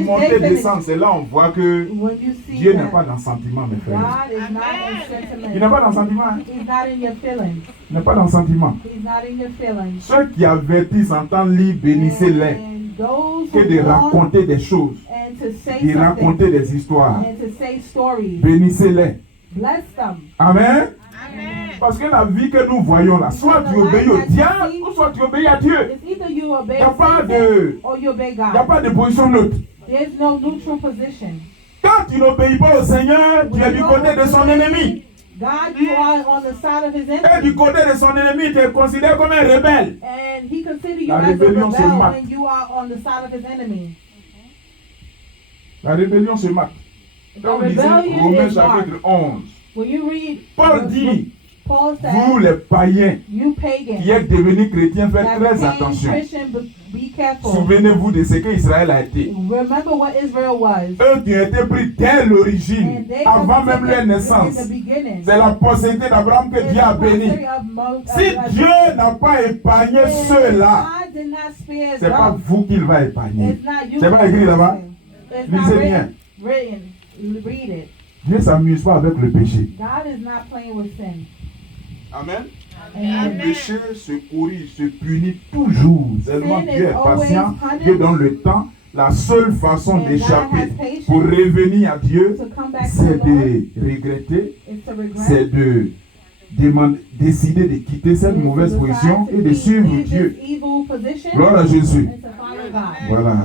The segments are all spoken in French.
Montée, descendre, c'est là on voit que Dieu n'est pas dans le sentiment, mes frères. Il n'est pas dans le sentiment. Il n'est pas dans le sentiment. Ceux qui avertissent en temps libre, bénissez-les. Que de raconter des choses, de raconter des histoires. Bénissez-les. Amen. Parce que la vie que nous voyons là, soit tu obéis au diable, ou soit tu obéis à Dieu. Il n'y a pas de position neutre. Quand tu n'obéis pas au Seigneur, tu es du côté de son ennemi. God, you are on the side of his enemy. Et du côté de son ennemi, il te considère comme un rebelle. And he considers you La as a rébellion se rebel marque. when you are on the side of his enemy. La rébellion se marque. Quand vous lisez rebellion Romains is chapitre 11, When you read, Paul dit, Paul vous says, les païens you pagans, qui êtes devenus chrétiens, faites that très became attention. Christian, be careful. Souvenez-vous de ce qu'Israël a été. Remember what Israel was. Eux qui ont été pris dès l'origine, And they avant were même leur taken naissance. in the beginning. C'est la postérité d'Abraham que It's Dieu a the béni. posterity of Si Dieu n'a pas épargné and ceux-là, God did not spare c'est pas them. vous qu'il va épargner. It's not you C'est pas écrit là-bas? It's not Lisez bien. written. Read it. Dieu ne s'amuse pas avec le péché. God is not playing with sin. Amen. Amen. Le péché se corrige, se punit toujours. Seulement Sin Dieu is est patient. always Dieu donne le temps. La seule façon And God d'échapper has patience pour revenir à Dieu, to come back to c'est the Lord. de regretter, It's to regret. c'est de décider de quitter cette It's to mauvaise decide position to et de leave suivre this Dieu. evil position Gloire à Jésus. and to follow God. Voilà.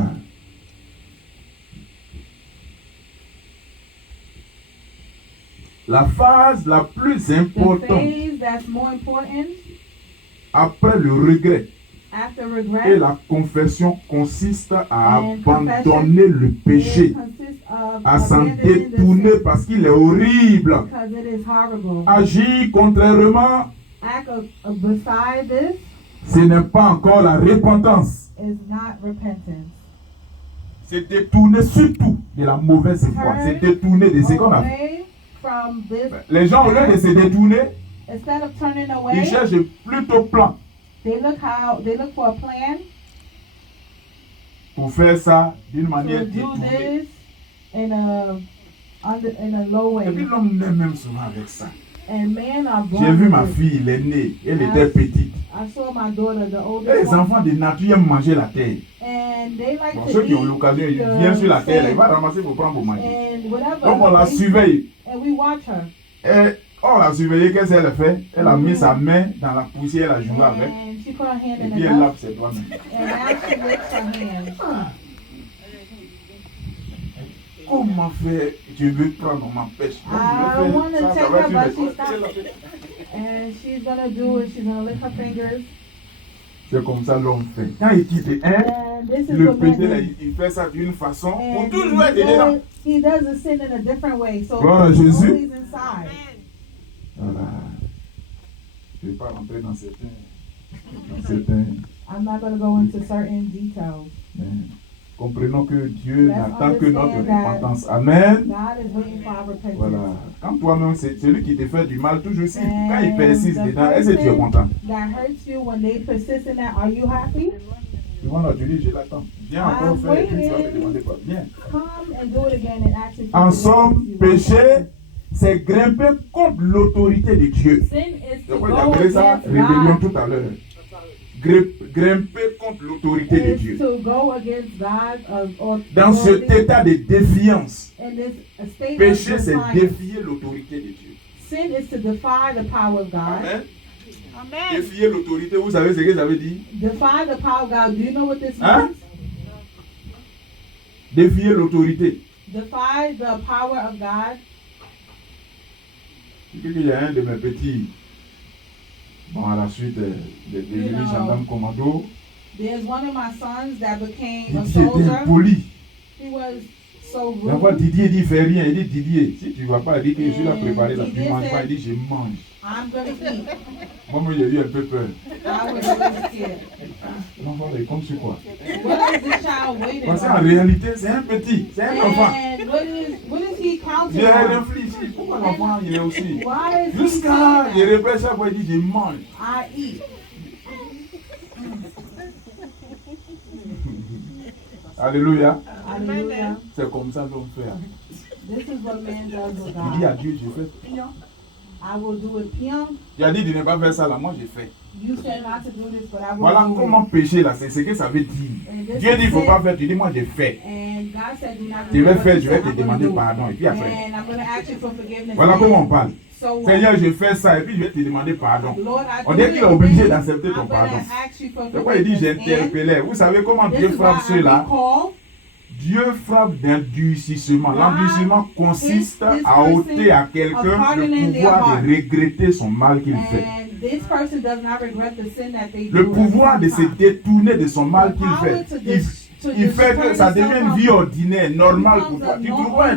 La phase la plus The importante phase that's more important après le regret after et regret la confession consiste à And abandonner le péché, consists of à s'en abandoning the détourner sin parce qu'il est horrible. because it is horrible. Agir contrairement, Act of beside this ce n'est pas encore la repentance. is not repentance. C'est détourner surtout de la mauvaise foi. C'est détourner de ce qu'on a fait. Away from this, Les gens, au lieu de se détourner, instead of turning ils away, cherchent plutôt plan they look for a plan pour faire ça d'une to manière do détournée. this in a low Et puis way. l'homme naît même souvent avec ça. And men are born J'ai vu with ma it. fille, elle est née, elle était petite. I saw my daughter, the Et oldest les one, enfants de nature aiment manger la terre. and they like Bon, to ceux qui ont eat l'occasion, ils the viennent sur la terre, sand. ils vont ramasser pour prendre pour manger. And whatever. Donc on la they- surveille. And we watch her. Et on l'a surveillée, qu'est-ce qu'elle a fait? Elle a mis sa main dans la poussière, elle a joué avec. And she put her hand Et in puis the elle lave dust, ses doigts. and now she licks her hand. Comment faire? Je veux prendre ma pêche. Donc, je I vais want to faire ça, take va her, être but une she's not. And she's gonna do it. She's gonna lick her fingers. C'est comme ça l'homme fait. Quand il quitte un, And this is le what men péché, là, do. il fait ça d'une façon pour And toujours être dedans. he does the sin in a different way. So Gloire à it's Jésus. always inside. Voilà. Je ne vais pas rentrer dans certains. I'm not gonna go into certain details. Mais comprenons que Dieu Let's n'attend que notre understand that repentance. Amen. God is waiting for our repentance. Voilà. Quand toi-même, c'est celui qui te fait du mal, toujours si, quand il And persiste the dedans, est-ce que tu es person content? that hurts you when they persist in that, are you happy? Souvent, là, tu dis, je l'attends. Viens encore I'm faire, et puis tu vas me waiting. demander pas. Viens. Come and do it again and ask if En you somme, you péché, c'est grimper contre l'autorité de Dieu. Sin is C'est to pourquoi go j'appelais ça against rébellion God. tout à l'heure. Grimper contre l'autorité de Is Dieu. to go against God or Dans cet authority. état de défiance, In this state péché, of c'est defiance. défier l'autorité de Dieu. Sin is to defy the power of God. Amen. Défier l'autorité, vous savez ce que ça veut dire? Defy the power of God. Do you know what this Hein? means? Défier l'autorité. Defy the power of God. Il y a un de mes petits, bon, à la suite de devenir gendarme commando, There's one of my sons that became a Didier était soldier. impoli. He was so La fois rude. Didier dit fais rien, il dit Didier, si tu ne vas pas, il dit que je suis là préparé, là, tu Didier ne manges pas, said- il dit je mange. I'm gonna eat. Moi, j'ai eu un peu peur. I was really scared. L'enfant est comme sur quoi? What is this child waiting Parce qu'en on? réalité, c'est un petit, c'est un enfant. And what is he counting J'ai on? réfléchi, pourquoi l'enfant il est aussi? Why is he Jusqu'à, il saying répète chaque fois, il dit je mange. that? I eat. Alléluia. Hallelujah. C'est comme ça l'homme fait. This is what man does with Il dit à God. Dieu, je fais pion. I will do it pion. Il a dit de ne pas faire ça là, moi j'ai fait. You said not to do this, but I will Voilà do comment it. pécher là, c'est ce que ça veut dire. Dieu dit il ne faut pas faire, tu dis moi j'ai fait. And God said, do not Je do vais what faire, you je vais said, te I'm gonna demander do it. pardon. Et puis après, And I'm going to ask you for forgiveness. voilà comment on parle. So, Seigneur, je fais ça et puis je vais te demander pardon. Lord, I On do dirait it, qu'il est obligé and d'accepter ton I'm pardon. gonna ask you for C'est pourquoi il dit forgiveness. j'interpellais. Vous savez comment And Dieu this is frappe why I ceux-là? recall. Dieu frappe d'endurcissement. L'endurcissement consiste à ôter à quelqu'un le pouvoir de regretter son mal qu'il fait. And this person does not regret the sin that they Le do. pouvoir de se détourner de son mal qu'il fait. Il fait que ça devient une vie ordinaire, normale pour toi. Tu ne trouves pas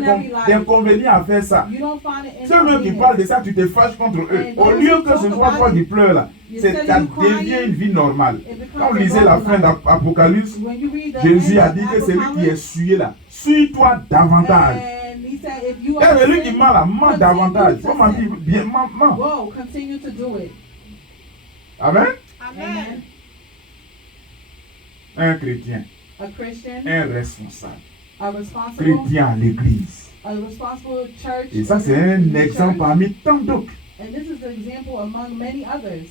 d'inconvénient à faire ça. You don't find it Ceux qui parlent de ça, tu te fâches contre eux. Au lieu que ce soit toi qui pleures là, ça devient une vie normale. Quand on lisait la fin d'Apocalypse, When you read the Jésus end a of dit que celui qui est Apocalypse, souillé là, suis-toi davantage. and he said, if you Et are celui qui sin, ment là, ment davantage. Comment dire bien, ment. whoa, continue to do it. Amen. Amen. Un chrétien, A Christian, un responsable, a responsible, chrétien à l'église. a responsible church. Et ça, c'est un exemple parmi tant d'autres. And this is an example among many others.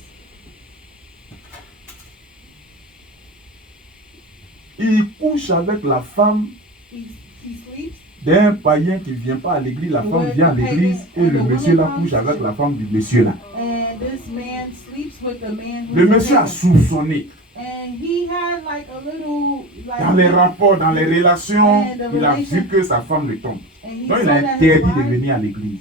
Il couche avec la femme He sleeps. d'un païen qui ne vient pas à l'église. La femme vient à l'église et le monsieur là couche avec la femme du monsieur là. And this man sleeps with the man who's Le monsieur a soupçonné. And he had like a little like Dans les rapports, dans les relations, il a vu que sa femme le trompe. Donc il a interdit de venir à l'église.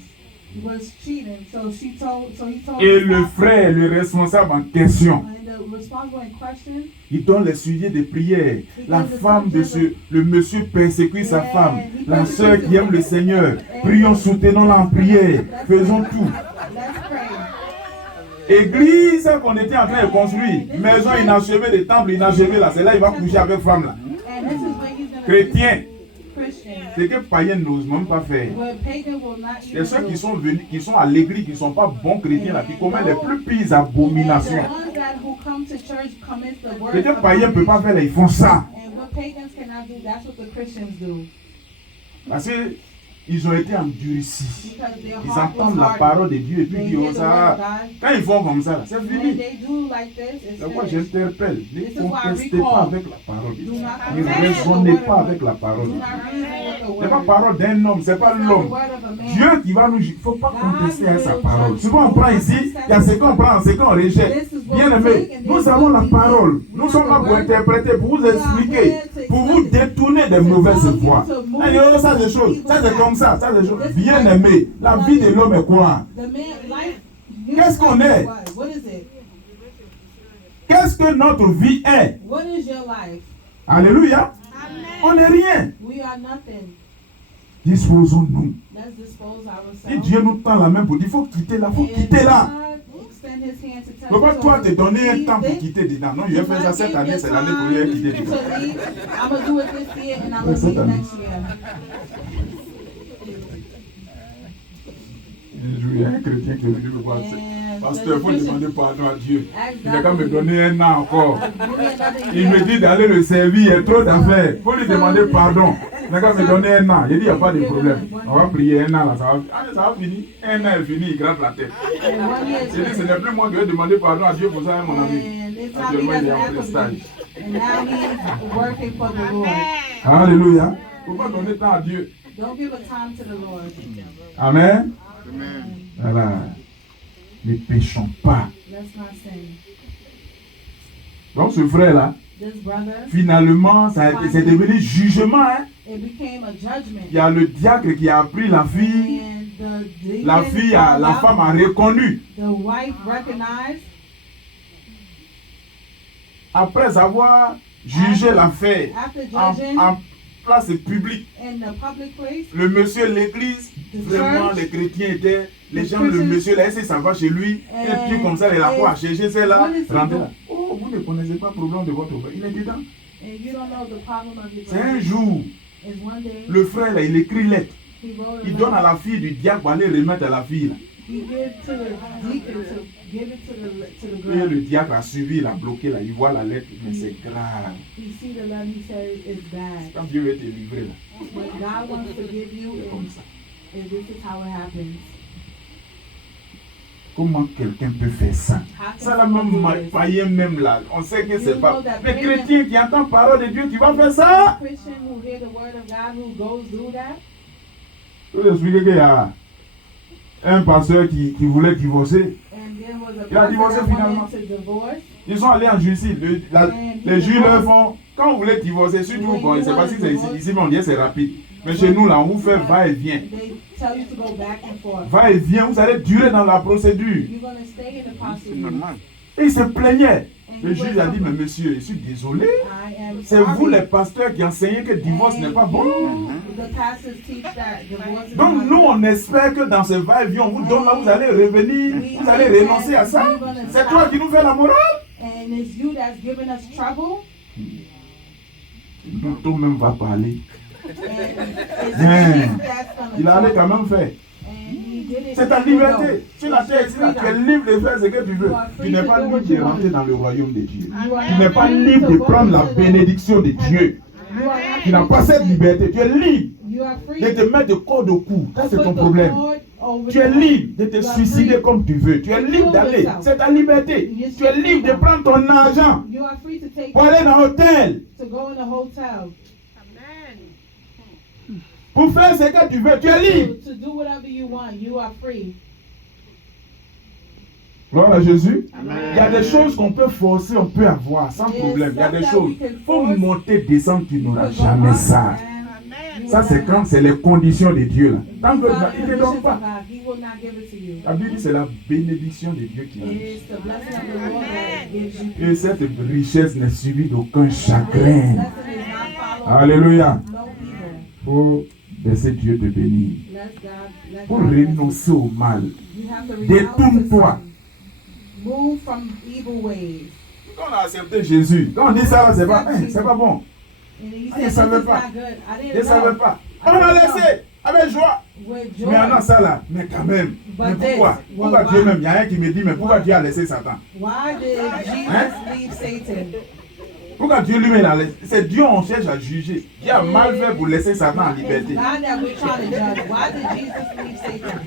Was cheating, so he told Et le frère, le responsable en question, and the responsible in question, il donne les sujets de prière. La femme de le monsieur persécute sa femme. La sœur qui aime le Seigneur. Prions, soutenons-la en prière. Faisons tout. let's pray. Église qu'on était en train de construire. Maison inachevée, des temples inachevés là. C'est là il va coucher avec femme là. And this is where he's gonna Chrétien. Christian. C'est que païen n'ose même pas faire. What pagan will not Et even ceux qui do. sont venus, qui sont à l'église, qui ne sont pas bons chrétiens là, qui commettent les plus pires abominations. And the ones that who come to church commit the worst Les deux païens ne peuvent pas faire là, ils font ça. And what pagans cannot do, that's what the Christians do. Parce qu'ils ont été endurcis. Because their Ils heart was entendent la hardened. parole de Dieu et puis They ils disent, hear oh the word ça, of God. quand ils font comme ça, là, c'est When fini. they do like this, it's C'est pourquoi finished. j'interpelle. Ne This is why I contestez recall. pas avec la parole. Do not Ne contest raisonnez the word pas of avec la God. parole. Do not reason with the Ce n'est word. pas parole d'un homme, ce n'est pas It's not the l'homme. word of a man. Dieu qui va nous... Il ne faut pas contester à sa parole. Ce qu'on prend ici, il y a ce qu'on prend, ce qu'on rejette. Bien aimé, nous avons la parole. Nous sommes là pour interpréter, pour vous expliquer, pour vous détourner des mauvaises voies. Et ça, c'est chose. Ça, c'est comme ça. Ça, c'est chose. Bien aimé, la vie de l'homme est quoi? The man, life, Qu'est-ce qu'on est? What is it? Qu'est-ce que notre vie est? What is your life? Alléluia. On n'est rien. We are nothing. Disposons-nous. Let's dispose Si ourselves. Dieu nous tend la main pour dire, il faut quitter là, il faut quitter là. Extend his hand to Ne tell peux pas you toi to te donner un leave temps pour this. quitter dedans. Non, je vais faire ça cette année, c'est l'année pour lui quitter dedans. I'm gonna do it this year and I'm gonna leave next year. Il y a un chrétien qui est venu me voir. And Pasteur, il faut demander pardon à Dieu. ask Il n'a qu'à God me to donner un an encore. give me another Il me year. dit d'aller le servir, il y a trop d'affaires. Il faut lui demander pardon. Il n'a qu'à me donner un an. Il dit, il n'y a pas de problème. On va prier un an là, ça va finir. Un an est fini, il gratte la tête. And 1 year is Il dit, ce n'est plus moi qui vais demander pardon à Dieu pour ça, mon ami. And it's not me Actuellement, il est en that's after prestage. me. And now he's working for the Lord. Alléluia. Il ne faut pas donner temps à Dieu. Don't give a time to the Lord. Amen. Voilà. Ne péchons pas. Let's not sin. Donc ce frère-là, This brother, finalement, c'est devenu jugement. Hein? it became a judgment. Il y a le diacre qui a pris la fille. And the deacon La fille, found la out, femme a reconnu. the wife recognized, Après avoir jugé l'affaire after judging en place publique, in the public place, le monsieur de l'église, vraiment les chrétiens étaient, les gens, le monsieur là, ça va chez lui, et puis comme ça, il a quoi à chercher, c'est là, rentrez là. Oh, vous ne connaissez pas le problème de votre frère, il est dedans. and you don't know the problem of your C'est un brother. jour, Is one day le frère là, il écrit lettre, he wrote a il donne à letter. la fille du diable pour aller remettre à la fille là. He gave to the deacon to Give it to the Et girl. le diacre a suivi, il a bloqué là, il voit la lettre, mais c'est grave. He see the letter, he says it's bad. Quand Dieu veut te livrer là, But God wants to give you, c'est comme ça. and this is how it happens. Comment quelqu'un peut faire ça? Ça là même païen même là, on sait que c'est pas. Mais chrétien qui entend parole de Dieu, tu vas faire ça? Christian who hear the word of God, who goes through that. Je vais expliquer qu'il y a un pasteur qui voulait divorcer. And there was a Il a divorcé person that finalement. wanted to divorce. Ils sont allés en justice. Les juges leur font, quand vous voulez divorcer, surtout, bon, je ne sais pas si c'est ici, mais on dit que c'est rapide. Mais chez nous, là, on vous fait va et vient. They tell you to go back and forth. Va et vient, vous allez durer dans la procédure. You're going to stay in the procedure. Et il se plaignait. Le juge a dit, mais monsieur, je suis désolé. I am C'est vous sorry. les pasteurs qui enseignez que le divorce n'est pas bon. The pastors teach that divorce is Donc not nous, good. on espère que dans ce va-et-vient, on vous donne là, vous allez revenir, vous allez renoncer à ça. C'est toi qui nous fais la morale. And it's you that's giving us trouble. Bientôt même va parler. And it's Yeah. you that's gonna Il allait quand trouble. même faire. And he did it. C'est ta liberté. Sur la terre, tu es libre de faire ce que tu veux. Tu n'es pas libre de rentrer dans le royaume de Dieu. Tu n'es pas libre de prendre la bénédiction de Dieu. Tu n'as pas cette liberté. Tu es libre You are free de te mettre de corde au cou. Ça, c'est to ton put the problème. cord over Tu es the- libre de te suicider comme tu veux. Tu es libre d'aller. C'est ta liberté. Tu es libre de prendre ton argent You are free to take pour aller dans l'hôtel, to go in a hotel pour faire ce que tu veux. Tu es libre. to do whatever you want. You are free. Gloire à Jésus. Il y a des choses qu'on peut forcer, on peut avoir sans problème. Il y a des choses. Il faut monter, descendre, tu n'auras jamais ça. Ça, c'est quand c'est les conditions de Dieu. Là. Tant que il ne te donne pas. He will not give it to you. La Bible dit c'est la bénédiction de Dieu qui arrive. It's the blessing of the Lord that gives you. Et cette richesse n'est suivie d'aucun This chagrin. blessing is not followed Alléluia. no evil. Il faut laisser Dieu te bénir. Let Pour God bless renoncer au mal. you. You have to renounce Détourne-toi. sin. Move from evil ways. Quand on a accepté Jésus, quand on dit ça, c'est pas bon. And you Ah, say, je this savais is pas. not good. I Je ne didn't savais know. pas. On a laissé avec joie. With Mais on a joy. ça là. Mais quand même. Mais But pourquoi? this, Pourquoi well, Dieu why? même? Il y a un qui me dit, mais pourquoi Dieu a laissé Satan? Why did Jesus leave Satan? Pourquoi Dieu lui-même a laissé? C'est Dieu on cherche à juger. Dieu a mal fait pour laisser Satan en It's liberté. God that we're trying to judge. Why did Jesus leave Satan?